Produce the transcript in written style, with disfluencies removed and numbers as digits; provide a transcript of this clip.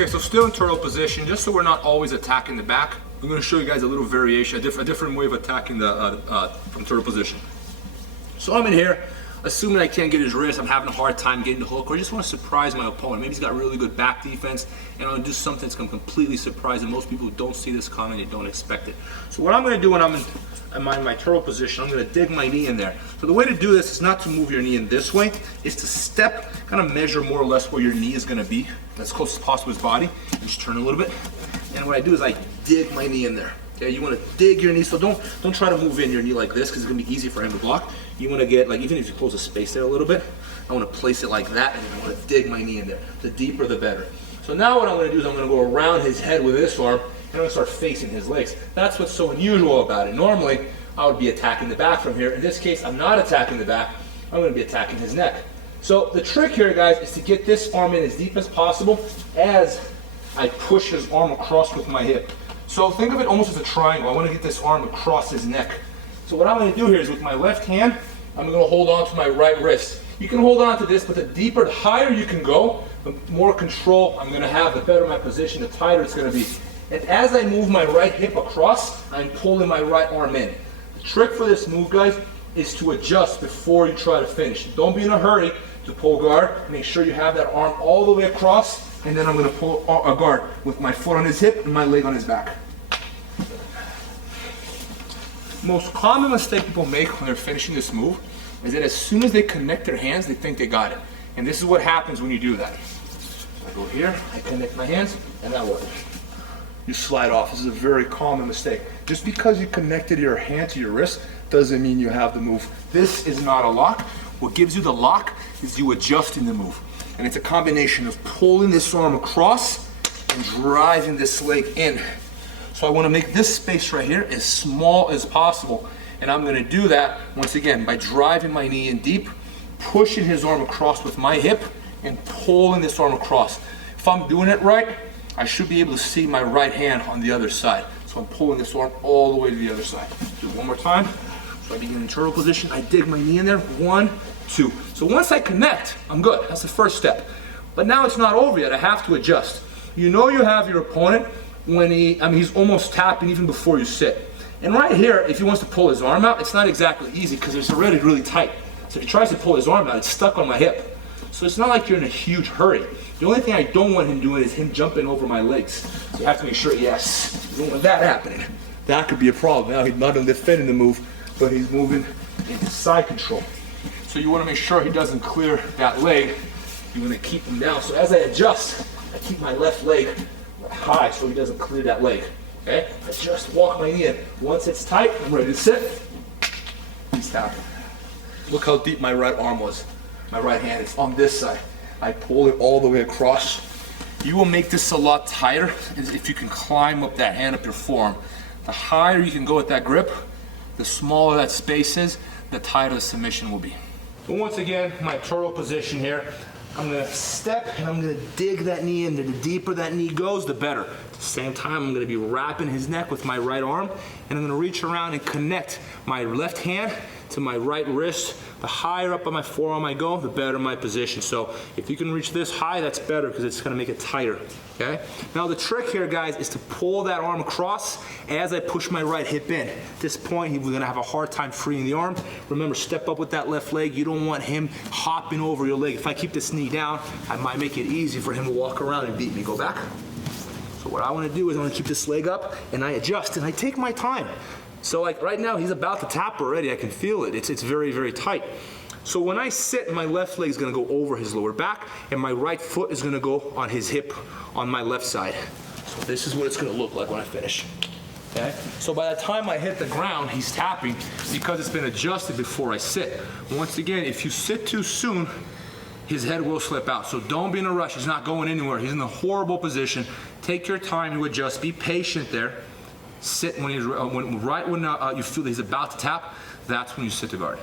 Okay, so still in turtle position, just so we're not always attacking the back, I'm going to show you guys a little variation, a different way of attacking from turtle position. So I'm in here, assuming I can't get his wrist, I'm having a hard time getting the hook, or I just want to surprise my opponent. Maybe he's got really good back defense, and I'm going to do something that's going to completely surprise him. Most people don't see this coming, they don't expect it. So what I'm going to do when I'm in my turtle position, I'm going to dig my knee in there. So the way to do this is not to move your knee in this way, is to step, kind of measure more or less where your knee is going to be, as close as possible to his body, and just turn a little bit. And what I do is I dig my knee in there. Okay, you want to dig your knee, so don't try to move in your knee like this, because it's going to be easy for him to block. You want to get, like, even if you close the space there a little bit, I want to place it like that, and then I want to dig my knee in there. The deeper, the better. So now what I'm going to do is I'm going to go around his head with this arm, and I'm going to start facing his legs. That's what's so unusual about it. Normally, I would be attacking the back from here. In this case, I'm not attacking the back. I'm going to be attacking his neck. So the trick here, guys, is to get this arm in as deep as possible as I push his arm across with my hip. So think of it almost as a triangle. I want to get this arm across his neck. So what I'm going to do here is with my left hand, I'm going to hold on to my right wrist. You can hold on to this, but the deeper, the higher you can go, the more control I'm going to have, the better my position, the tighter it's going to be. And as I move my right hip across, I'm pulling my right arm in. The trick for this move, guys, is to adjust before you try to finish. Don't be in a hurry to pull guard. Make sure you have that arm all the way across, and then I'm going to pull a guard with my foot on his hip and my leg on his back. Most common mistake people make when they're finishing this move is that as soon as they connect their hands, they think they got it. And this is what happens when you do that. I go here, I connect my hands, and that works. You slide off. This is a very common mistake. Just because you connected your hand to your wrist doesn't mean you have the move. This is not a lock. What gives you the lock is you adjusting the move. And it's a combination of pulling this arm across and driving this leg in. So I want to make this space right here as small as possible. And I'm going to do that, once again, by driving my knee in deep, pushing his arm across with my hip, and pulling this arm across. If I'm doing it right, I should be able to see my right hand on the other side. So I'm pulling this arm all the way to the other side. Do it one more time. So I begin in turtle position. I dig my knee in there. 1, 2. So once I connect, I'm good. That's the first step. But now it's not over yet. I have to adjust. You know you have your opponent when he's almost tapping even before you sit. And right here, if he wants to pull his arm out, it's not exactly easy because it's already really tight. So if he tries to pull his arm out, it's stuck on my hip. So it's not like you're in a huge hurry. The only thing I don't want him doing is him jumping over my legs. So you have to make sure, yes, you don't want that happening. That could be a problem. Now he's not only defending the move, but he's moving into side control. So you want to make sure he doesn't clear that leg. You want to keep him down. So as I adjust, I keep my left leg high so he doesn't clear that leg. Okay? I just walk my knee in. Once it's tight, I'm ready to sit. He's tapping. Look how deep my right arm was. My right hand is on this side. I pull it all the way across. You will make this a lot tighter if you can climb up that hand up your forearm. The higher you can go with that grip, the smaller that space is, the tighter the submission will be. But once again, my turtle position here. I'm going to step and I'm going to dig that knee in there. The deeper that knee goes, the better. At the same time, I'm going to be wrapping his neck with my right arm, and I'm going to reach around and connect my left hand to my right wrist. The higher up on my forearm I go, the better my position. So if you can reach this high, that's better because it's going to make it tighter. Okay? Now the trick here, guys, is to pull that arm across as I push my right hip in. At this point, we're going to have a hard time freeing the arm. Remember, step up with that left leg. You don't want him hopping over your leg. If I keep this knee down, I might make it easy for him to walk around and beat me. Go back. So what I want to do is I want to keep this leg up, and I adjust, and I take my time. So like right now, he's about to tap already. I can feel it. It's very, very tight. So when I sit, my left leg is going to go over his lower back, and my right foot is going to go on his hip on my left side. So this is what it's going to look like when I finish. Okay? So by the time I hit the ground, he's tapping because it's been adjusted before I sit. Once again, if you sit too soon, his head will slip out. So don't be in a rush. He's not going anywhere. He's in a horrible position. Take your time to adjust. Be patient there. Sit when he's right when you feel that he's about to tap. That's when you sit to guard.